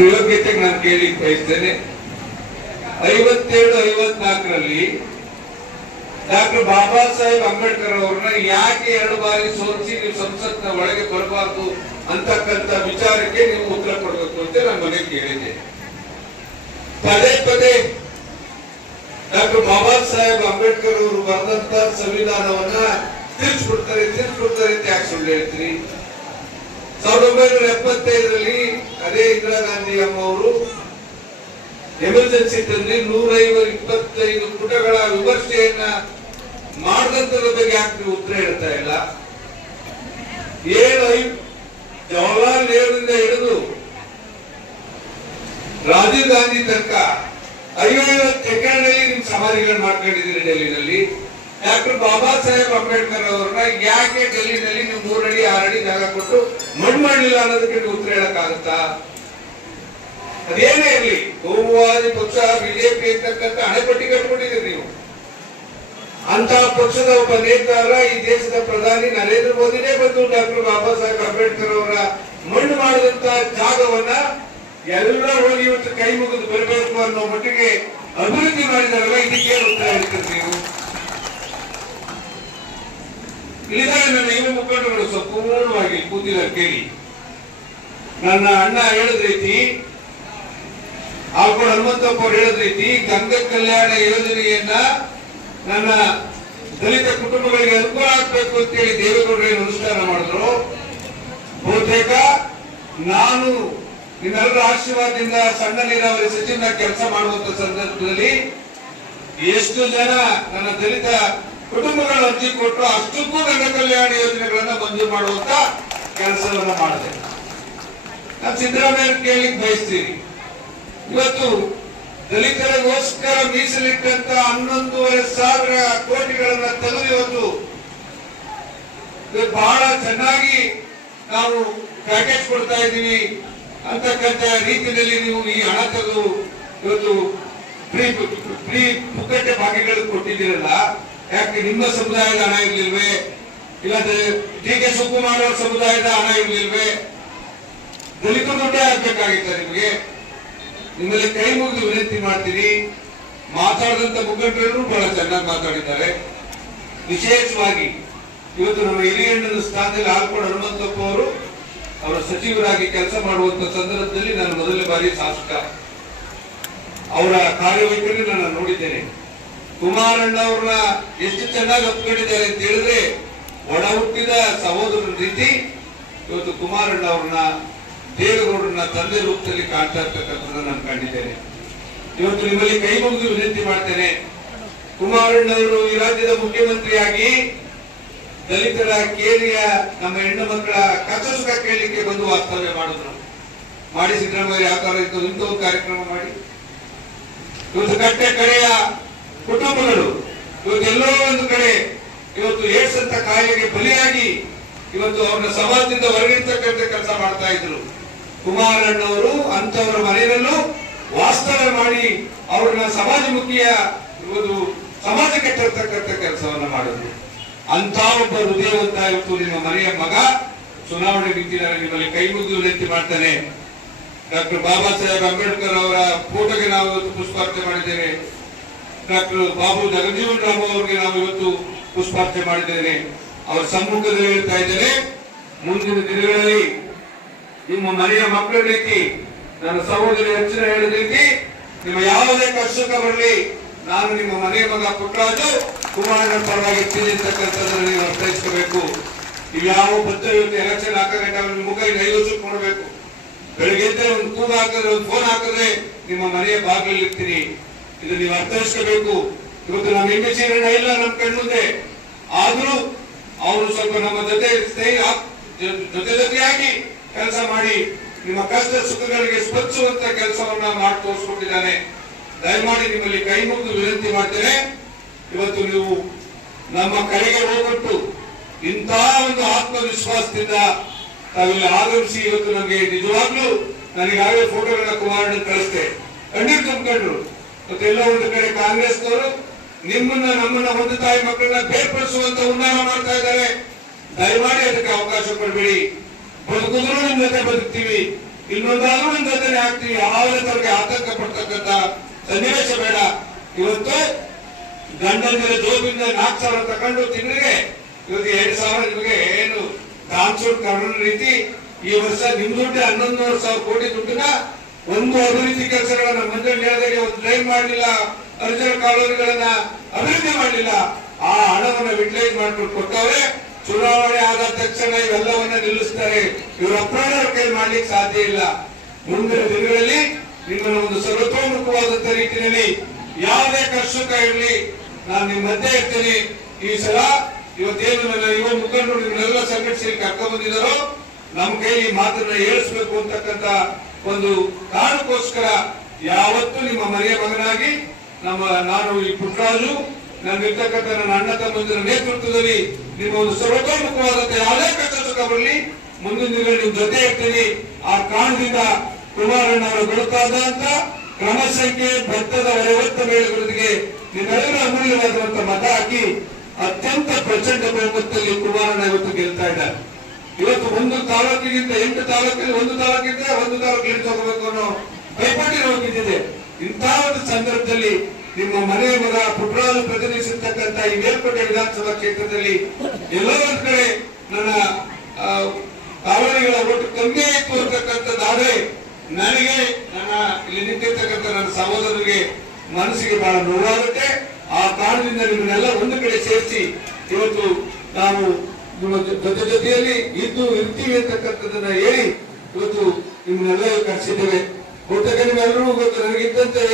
ಯೋಗ್ಯತೆಗೆ ನಾನು ಕೇಳಲಿಕ್ಕೆ ಬಯಸ್ತೇನೆ. 57-54ರಲ್ಲಿ ಡಾಕ್ಟರ್ ಬಾಬಾ ಸಾಹೇಬ್ ಅಂಬೇಡ್ಕರ್ ಅವರನ್ನ ಯಾಕೆ 2 ಬಾರಿ ಸೋಲಿಸಿ ನೀವು ಸಂಸತ್ನ ಒಳಗೆ ಬರಬಾರದು ಅಂತಕ್ಕಂಥ ವಿಚಾರಕ್ಕೆ ನೀವು ಉತ್ತರ ಕೊಡಬೇಕು ಅಂತ ನಾನು ಮನೆಗೆ ಕೇಳಿದ್ದೆ. ಪದೇ ಪದೇ ಡಾಕ್ಟರ್ ಬಾಬಾ ಸಾಹೇಬ್ ಅಂಬೇಡ್ಕರ್ ಅವರು ಬರೆದಂತ ಸಂವಿಧಾನವನ್ನ ತಿರ್ಸ್ಬಿಡ್ತಾರೆ ಅಂತ ಯಾಕೆ ಸುಳ್ಳು ಹೇಳ್ತೀರಿ? 1975ರಲ್ಲಿ ಅದೇ ಇಂದಿರಾ ಗಾಂಧಿ ಅಮ್ಮ ಅವರು ಎಮರ್ಜೆನ್ಸಿ ತಂದು 125 ಪುಟಗಳ ವಿಮರ್ಶೆಯನ್ನ ಮಾಡಿದಂತದ ಬಗ್ಗೆ ಯಾಕೆ ನೀವು ಉತ್ತರ ಹೇಳ್ತಾ ಇಲ್ಲ? ಜವಾಹರ್ಲಾಲ್ ನೆಹರುವಿಂದ ಹಿಡಿದು ರಾಜೀವ್ ಗಾಂಧಿ ತನಕ 50 ಸೆಕೆಂಡ್ನಲ್ಲಿ ನಿಮ್ ಸಮಾಧಿಗಳನ್ನ ಮಾಡ್ಕೊಂಡಿದ್ದೀರಿ ಡೆಲ್ಲಿನಲ್ಲಿ. ಡಾಕ್ಟರ್ ಬಾಬಾ ಸಾಹೇಬ್ ಅಂಬೇಡ್ಕರ್ ಅವರನ್ನ ಯಾಕೆ ಡೆಲ್ಲಿನಲ್ಲಿ ನೀವು 3 ಅಡಿ 6 ಅಡಿ ಜಾಗ ಕೊಟ್ಟು ಮಣ್ಣು ಮಾಡಲಿಲ್ಲ ಅನ್ನೋದಕ್ಕೆ ನೀವು ಉತ್ತರ ಹೇಳಕ್ಕಾಗತ್ತಾ? ಅದೇನೇ ಇರಲಿ, ಕೋಮುವಾದಿ ಪಕ್ಷ ಬಿಜೆಪಿ ಅಂತಕ್ಕಂಥ ಹಣೆಪಟ್ಟಿ ಕಟ್ಕೊಂಡಿದ್ದೀರಿ ನೀವು. ಅಂತ ಪಕ್ಷದ ಒಬ್ಬ ನೇತಾರ ಈ ದೇಶದ ಪ್ರಧಾನಿ ನರೇಂದ್ರ ಮೋದಿನೇ ಬಂದು ಡಾಕ್ಟರ್ ಬಾಬಾ ಸಾಹೇಬ್ ಅಂಬೇಡ್ಕರ್ ಅವರ ಮಣ್ಣು ಮಾಡಿದಂತ ಜಾಗವನ್ನ ಎಲ್ಲ ಹೋಗಿ ಇವತ್ತು ಕೈ ಮುಗಿದು ಬರಬೇಕು ಅನ್ನೋ ಮಟ್ಟಿಗೆ ಅಭಿವೃದ್ಧಿ ಮಾಡಿದಾರಲ್ಲ, ಇದಕ್ಕೆ ಉತ್ತರ ಹೇಳ್ತೀರಿ ನೀವು? ಇಲ್ಲಿದ್ದಾರೆ ನನ್ನ ಯುವ ಮುಖಂಡರು ಸಂಪೂರ್ಣವಾಗಿ ಕೂತಿದ್ದಾರೆ ಕೇಳಿ. ನನ್ನ ಅಣ್ಣ ಹೇಳಿದ ರೀತಿ, ಆಳ್ಕೋಡ್ ಹನುಮಂತಪ್ಪ ಅವರು ಹೇಳಿದ ರೀತಿ ಗಂಗಾ ಕಲ್ಯಾಣ ಯೋಜನೆಯನ್ನ ನನ್ನ ದಲಿತ ಕುಟುಂಬಗಳಿಗೆ ಅನುಕೂಲ ಆಗ್ಬೇಕು ಅಂತೇಳಿ ದೇವೇಗೌಡರು ಏನು ಅನುಷ್ಠಾನ ಮಾಡಿದ್ರು. ಬಹುತೇಕ ನಾನು ನಿಮ್ಮೆಲ್ಲರ ಆಶೀರ್ವಾದದಿಂದ ಸಣ್ಣ ನೀರಾವರಿ ಸಚಿವನ ಕೆಲಸ ಮಾಡುವಂತ ಸಂದರ್ಭದಲ್ಲಿ ಎಷ್ಟು ಜನ ನನ್ನ ದಲಿತ ಕುಟುಂಬಗಳ ಅರ್ಜಿ ಕೊಟ್ಟರು ಅಷ್ಟಕ್ಕೂ ಗಂಗಾ ಕಲ್ಯಾಣ ಯೋಜನೆಗಳನ್ನ ಮಂಜೂರು ಮಾಡುವಂತ ಕೆಲಸವನ್ನ ಮಾಡಿದೆ. ನಾನು ಸಿದ್ದರಾಮಯ್ಯ ಕೇಳಲಿಕ್ಕೆ ಬಯಸ್ತೀನಿ, ಇವತ್ತು ದಲಿತರಿಗೋಸ್ಕರ ಮೀಸಲಿಟ್ಟಂತ 11,500 ಕೋಟಿಗಳನ್ನ ತೆಗೆದು ಇವತ್ತು ಬಹಳ ಚೆನ್ನಾಗಿ ನಾವು ಪ್ಯಾಕೇಜ್ ಕೊಡ್ತಾ ಇದ್ದೀವಿ ಅಂತಕ್ಕಂಥ ರೀತಿಯಲ್ಲಿ ನೀವು ಈ ಹಣ ತೆಗೆದು ಇವತ್ತು ಫ್ರೀ ಪುಕ್ಕಟ್ಟೆ ಭಾಗ್ಯಗಳು ಕೊಟ್ಟಿದ್ದೀರಲ್ಲ, ಯಾಕೆ ನಿಮ್ಮ ಸಮುದಾಯದ ಹಣ ಇರ್ಲಿಲ್ವೇ? ಇಲ್ಲಾಂದ್ರೆ ಡಿ.ಕೆ. ಶಿವಕುಮಾರ್ ಅವರ ಸಮುದಾಯದ ಹಣ ಇರ್ಲಿಲ್ವೇ? ದಲಿತ ದುಡ್ಡೇ ಆಗ್ಬೇಕಾಗಿತ್ತ ನಿಮಗೆ? ನಿಮ್ಮಲ್ಲಿ ಕೈ ಮುಗಿದು ವಿನಂತಿ ಮಾಡ್ತೀನಿ. ಮಾತಾಡಿದಂತ ಮುಖಂಡರು ಬಹಳ ಚೆನ್ನಾಗಿ ಮಾತಾಡಿದ್ದಾರೆ. ವಿಶೇಷವಾಗಿ ಇವತ್ತು ನಮ್ಮ ಹಿರಿಯಣ್ಣನ ಸ್ಥಾನದಲ್ಲಿ ಆಳ್ಕೋಡ್ ಹನುಮಂತಪ್ಪ ಅವರು ಅವರ ಸಚಿವರಾಗಿ ಕೆಲಸ ಮಾಡುವಂತ ಸಂದರ್ಭದಲ್ಲಿ ನಾನು ಮೊದಲನೇ ಬಾರಿ ಶಾಸಕ, ಅವರ ಕಾರ್ಯವೈಖರಿ ನಾನು ನೋಡಿದ್ದೇನೆ. ಕುಮಾರಣ್ಣ ಅವ್ರನ್ನ ಎಷ್ಟು ಚೆನ್ನಾಗಿ ಒಪ್ಕೊಂಡಿದ್ದಾರೆ ಅಂತ ಹೇಳಿದ್ರೆ, ಒಡ ಹುಟ್ಟಿದ ಸಹೋದರನ ರೀತಿ ಇವತ್ತು ಕುಮಾರಣ್ಣ ಅವ್ರನ್ನ ದೇವೇಗೌಡರನ್ನ ತಂದೆ ರೂಪದಲ್ಲಿ ಕಾಣ್ತಾ ಇರ್ತಕ್ಕಂಥದ್ದನ್ನು ನಾನು ಕಂಡಿದ್ದೇನೆ. ಇವತ್ತು ನಿಮ್ಮಲ್ಲಿ ಕೈ ಮುಗಿದು ವಿನಂತಿ ಮಾಡ್ತೇನೆ, ಕುಮಾರಣ್ಣವರು ಈ ರಾಜ್ಯದ ಮುಖ್ಯಮಂತ್ರಿಯಾಗಿ ದಲಿತರ ಕೇರಿಯ ನಮ್ಮ ಹೆಣ್ಣು ಮಕ್ಕಳ ಕಷ್ಟ ಸುಖ ಕೇಳಲಿಕ್ಕೆ ಬಂದು ವಾಸ್ತವ್ಯ ಮಾಡಿದ್ರು. ಮಾಡಿ ಸಿದ್ದರಾಮಯ್ಯ ಯಾವ ತರ ಇತ್ತು ಇಂಥ ಒಂದು ಕಾರ್ಯಕ್ರಮ ಮಾಡಿ ಇವತ್ತು ಕಟ್ಟೆ ಕಡೆಯ ಕುಟುಂಬಗಳು ಇವತ್ತು ಎಲ್ಲೋ ಒಂದು ಕಡೆ ಇವತ್ತು ಏಡ್ಸ್ ಅಂತ ಕಾಯಿಲೆಗೆ ಬಲಿಯಾಗಿ ಇವತ್ತು ಅವ್ರನ್ನ ಸಮಾಜದಿಂದ ಹೊರಗಿರ್ತಕ್ಕಂಥ ಕೆಲಸ ಮಾಡ್ತಾ ಇದ್ರು. ಕುಮಾರಣ್ಣವರು ಅಂತವರ ಮನೆಯಲ್ಲೂ ವಾಸ್ತವ್ಯ ಮಾಡಿ ಅವ್ರನ್ನ ಸಮಾಜಮುಖಿಯ ಇವತ್ತು ಸಮಾಜಕ್ಕೆ ತರ್ತಕ್ಕಂಥ ಕೆಲಸವನ್ನ ಮಾಡಿದ್ರು. ಅಂತ ಒಬ್ಬ ಹೃದಯವಂತ ಇವತ್ತು ನಿಮ್ಮ ಮನೆಯ ಮಗ ಚುನಾವಣೆ ನಿಂತಿದ್ದಾರೆ. ನಿಮ್ಮಲ್ಲಿ ಕೈ ಮುಗಿದು ವಿನಂತಿ ಮಾಡ್ತಾನೆ. ಡಾಕ್ಟರ್ ಬಾಬಾ ಸಾಹೇಬ್ ಅಂಬೇಡ್ಕರ್ ಅವರ ಫೋಟೋಗೆ ನಾವು ಇವತ್ತು ಪುಷ್ಪಾರ್ಚನೆ ಮಾಡಿದ್ದೇವೆ. ಡಾಕ್ಟರ್ ಬಾಬು ಜಗಜೀವನ್ ರಾಮ್ ಅವರಿಗೆ ನಾವು ಇವತ್ತು ಪುಷ್ಪಾರ್ಚನೆ ಮಾಡಿದ್ದೇವೆ. ಅವರ ಸಮ್ಮುಖದಲ್ಲಿ ಹೇಳ್ತಾ ಇದ್ದೇನೆ, ಮುಂದಿನ ದಿನಗಳಲ್ಲಿ ನಿಮ್ಮ ಮನೆಯ ಮಕ್ಕಳ ರೀತಿ ನನ್ನ ಸಹೋದರಿ ಹೆಚ್ಚಿನ ಹೇಳಿದ ರೀತಿ ನಿಮ್ಮ ಯಾವುದೇ ಕಷ್ಟ ಬರಲಿ, ನಾನು ನಿಮ್ಮ ಮನೆಯ ಮಗ ಪುಟ್ಟರಾಜು ಕುಮಾರನ ಪರವಾಗಿ ಇರ್ತೀನಿ ಅಂತಕ್ಕಂಥದ್ದನ್ನು ನೀವು ಅರ್ಥೈಸ್ಕೋಬೇಕು. ನೀವು ಯಾವ ಬದ್ಧ ಇವತ್ತು ಎಲೆಕ್ಷನ್ ಹಾಕಬೇಕು, ನಿಮ್ಮ ಮುಖ 5 ವರ್ಷಕ್ಕೆ ನೋಡಬೇಕು. ಬೆಳಿಗ್ಗೆ ಎದ್ದರೆ ಒಂದು ಕೂಗು ಹಾಕಿದ್ರೆ, ಒಂದು ಫೋನ್ ಹಾಕಿದ್ರೆ ನಿಮ್ಮ ಮನೆಯ ಬಾಗಿಲಲ್ಲಿ ಇರ್ತೀನಿ. ಇದು ನೀವು ಅರ್ಥೈಸ್ಕೋಬೇಕು. ಇವತ್ತು ನಮ್ಮ ಹೆಂಗಸಿ ಇಲ್ಲ ನಮ್ಮ ಕಣ್ಮುಂದೆ, ಆದ್ರೂ ಅವರು ಸ್ವಲ್ಪ ನಮ್ಮ ಜೊತೆಯಾಗಿ ಕೆಲಸ ಮಾಡಿ ನಿಮ್ಮ ಕಷ್ಟ ಸುಖಗಳಿಗೆ ಸ್ಪರ್ಶುವಂತ ಕೆಲಸವನ್ನ ಮಾಡಿ ತೋರಿಸ್ಕೊಟ್ಟಿದ್ದಾನೆ. ದಯಮಾಡಿ ನಿಮ್ಮಲ್ಲಿ ಕೈ ಮುಗಿದು ವಿನಂತಿ ಮಾಡ್ತೇನೆ, ಇವತ್ತು ನೀವು ನಮ್ಮ ಕರೆಗೆ ಹೋಗ್ಬಿಟ್ಟು ಇಂಥ ಒಂದು ಆತ್ಮವಿಶ್ವಾಸದಿಂದ ತಾವಿಲ್ಲಿ ಆಗಮಿಸಿ ಇವತ್ತು ನಮಗೆ ನಿಜವಾಗ್ಲೂ ನನಗಾಗಲೇ ಫೋಟೋಗಳನ್ನ ಕುಮಾರಣ್ಣ ಕಳಿಸ್ತೆ ಕಣ್ಣೀರು ತುಂಬಿಕೊಂಡ್ರು. ಮತ್ತೆಲ್ಲ ಒಂದು ಕಡೆ ಕಾಂಗ್ರೆಸ್ನವರು ನಿಮ್ಮನ್ನ ನಮ್ಮನ್ನ ಒಂದು ತಾಯಿ ಮಕ್ಕಳನ್ನ ಬೇರ್ಪಡಿಸುವಂತ ಉನ್ನಾರ ಮಾಡ್ತಾ ಇದ್ದಾರೆ. ದಯಮಾಡಿ ಅದಕ್ಕೆ ಅವಕಾಶ ಕೊಡಬೇಡಿ. ಬದುಕಿದ್ರು ನಿಮ್ಮ ಜೊತೆ ಬದುಕ್ತೀವಿ, ಇನ್ನೊಂದಾದ್ರೂ ಒಂದು ಘಟನೆ ಆಗ್ತೀವಿ, ಯಾವುದೇ ತರಗೆ ಆತಂಕ ಪಡ್ತಕ್ಕಂತ ಸನ್ನಿವೇಶ ಬೇಡ. ಇವತ್ತು ಗಂಡಂದಿರ ಜೋಬಿಂದ 4,000 ತಗೊಂಡು ತಿಂಗಳಿಗೆ ಇವತ್ತು 2,000 ನಿಮಗೆ ಏನು ಕಾನ್ಸೂಟ್ ಕರೋನ ರೀತಿ ಈ ವರ್ಷ ನಿಮ್ ದುಡ್ಡು 11,500 ಕೋಟಿ ದುಡ್ಡನ್ನ ಒಂದು ಅಭಿವೃದ್ಧಿ ಕೆಲಸಗಳನ್ನ ಮಂಜೂರು ಹೇಳಿದಾಗ ಒಂದು ಡ್ರೈನ್ ಮಾಡಲಿಲ್ಲ, ಅರ್ಜುನ ಕಾಲೋನಿಗಳನ್ನ ಅಭಿವೃದ್ಧಿ ಮಾಡಲಿಲ್ಲ. ಆ ಹಣವನ್ನ ಯುಟಿಲೈಸ್ ಮಾಡ್ಕೊಂಡು ಕೊಟ್ಟವ್ರೆ. ಚುನಾವಣೆ ಆದ ತಕ್ಷಣ ಇವೆಲ್ಲವನ್ನ ನಿಲ್ಲಿಸ್ತಾರೆ. ಇವರು ಅಪ್ರಾಣ ಕೈ ಮಾಡ್ಲಿಕ್ಕೆ ಸಾಧ್ಯ ಇಲ್ಲ. ಮುಂದಿನ ದಿನಗಳಲ್ಲಿ ನಿಮ್ಮನ್ನು ಒಂದು ಸರ್ವತೋಮುಖವಾದಂತ ರೀತಿಯಲ್ಲಿ ಯಾವುದೇ ಕಷ್ಟಕ ಇರಲಿ ನಾನು ನಿಮ್ಮ ಮಧ್ಯೆ ಇರ್ತೀನಿ. ಈ ಸಲ ಇವತ್ತೇನು ನನ್ನ ಯುವ ಮುಖಂಡರು ನಿಮ್ಮನ್ನೆಲ್ಲ ಸಂಘಟಿಸಿ ಕರ್ಕೊಂಡು ಬಂದಿದ್ದಾರೋ ನಮ್ಮ ಕೈಲಿ ಮಾತನ್ನ ಹೇಳಿಸ್ಬೇಕು ಅಂತಕ್ಕಂತ ಒಂದು ಕಾರಣಕ್ಕೋಸ್ಕರ ಯಾವತ್ತೂ ನಿಮ್ಮ ಮನೆಯ ಮಗನಾಗಿ ನಾನು ಈ ಪುಟ್ಟರಾಜು ನನ್ನಿರ್ತಕ್ಕಂಥ ನನ್ನ ಅಣ್ಣ ತಮ್ಮಂದಿರ ನೇತೃತ್ವದಲ್ಲಿ ನಿಮ್ಮ ಒಂದು ಸರ್ವತೋಮುಖವಾದಂತ ಯಾವುದೇ ಕಷ್ಟ ಸುಖ ಬರಲಿ ಮುಂದಿನ ದಿನಗಳಲ್ಲಿ ನಿಮ್ ಜೊತೆ ಇರ್ತೀನಿ. ಆ ಕಾರಣದಿಂದ ಕುಮಾರಣ್ಣ ಅವರು ಬಿಡುತ್ತಾದಂತ ಕ್ರಮ ಸಂಖ್ಯೆ ಭತ್ತದ 50 ಮೇಳಗಳಿಗೆ ನಿಮ್ಮೆಲ್ಲರ ಅಮೂಲ್ಯವಾದಂತ ಮತ ಹಾಕಿ ಅತ್ಯಂತ ಪ್ರಚಂಡ ಬಹುಮತದಲ್ಲಿ ಕುಮಾರಣ್ಣ ಇವತ್ತು ಗೆಲ್ತಾ ಇದ್ದಾರೆ. ಇವತ್ತು ಒಂದು ತಾಲೂಕಿಗಿಂತ 8 ತಾಲೂಕಿಗೆ ಒಂದು ತಾಲೂಕು ಇಳಿಸೋಗಬೇಕು ಅನ್ನೋ ಪೈಪೋಟಿ ಹೋಗಿದ್ದಿದೆ. ಇಂತಹ ಒಂದು ಸಂದರ್ಭದಲ್ಲಿ ನಿಮ್ಮ ಮನೆಯ ಮಗ ಪುಟ್ಟರಾಜು ಪ್ರತಿನಿಧಿಸಿರ್ತಕ್ಕಂಥ ಈ ಮೇಲ್ಕೋಟೆ ವಿಧಾನಸಭಾ ಕ್ಷೇತ್ರದಲ್ಲಿ ಎಲ್ಲೋ ಒಂದ್ ಕಡೆ ನನ್ನ ಕಾಲೋನಿಗಳ ಒಟ್ಟು ಕಮ್ಮಿ ಆಯ್ತು ಅಂತಕ್ಕಂಥದ್ದಾದ್ರೆ ನನಗೆ ನನ್ನ ಇಲ್ಲಿ ನಿಂತಿರ್ತಕ್ಕಂಥ ನನ್ನ ಸಹೋದರರಿಗೆ ಮನಸ್ಸಿಗೆ ಬಹಳ ನೋವಾಗುತ್ತೆ. ಆ ಕಾರಣದಿಂದ ನಿಮ್ಮನ್ನೆಲ್ಲ ಒಂದು ಕಡೆ ಸೇರಿಸಿ ಇವತ್ತು ನಾವು ನಿಮ್ಮ ಜೊತೆಯಲ್ಲಿ ಇರ್ತೀವಿ ಅಂತಕ್ಕಂಥದ್ದನ್ನ ಹೇಳಿ ಇವತ್ತು ನಿಮ್ಮನ್ನೆಲ್ಲ ಕರೆಸಿದ್ದೇವೆ. ಬಹುತೇಕ ನಿಮ್ಮೆಲ್ಲರೂ ನನಗಿದ್ದಂತೆ